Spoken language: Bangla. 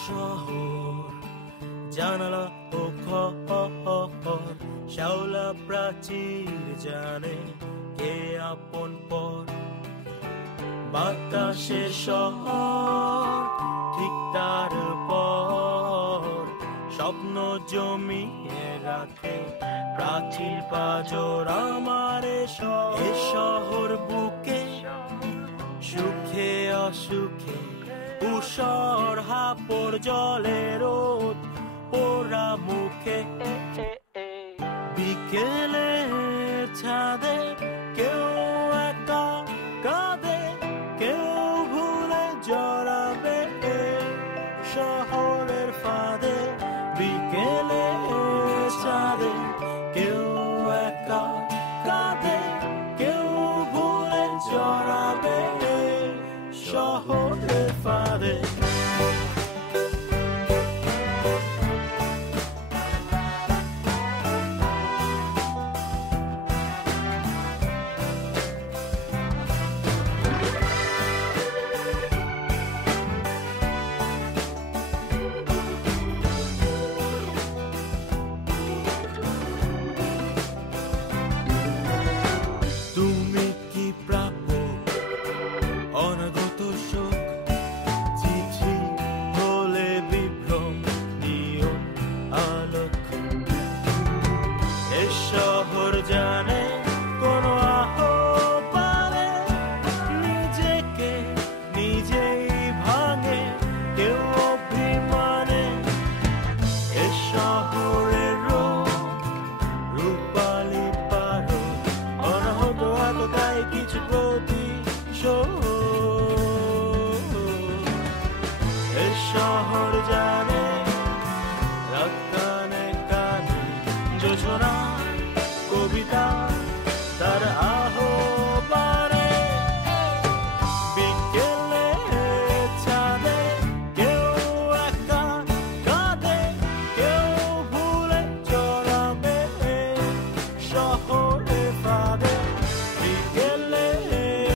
শহর জানালা ও ঘর শ্যাওলা প্রাচীর জানে কে আপন পর বাতাসে শহর ঠিক তার পর স্বপ্ন জমিয়ে রাখে প্রাচীর পাজর আমার এ শহর বুকে সুখে অসুখে উষর হাপর জলে রোদ পোড়া মুখে বিকেলে ছাদে কেউ একা কাঁদে কেউ ভুলে জড়াবে শহরের ফাঁদে বিকেলে ছাদে কেউ একা কাঁদে কেউ ভুলে জড়াবে শহরের ফাঁদে তুমি কি প্রাপ্য অনাগত শোক চিঠি হলে বিভ্রম দিও আলোক এ শহর জানে কোন আহ্বানে নিজেকে নিজেই ভাঙে কেউ অভিমানে এ শহরের রূপালী পারো অনাহত আততায় কিছু প্রতিশোধ এ শহর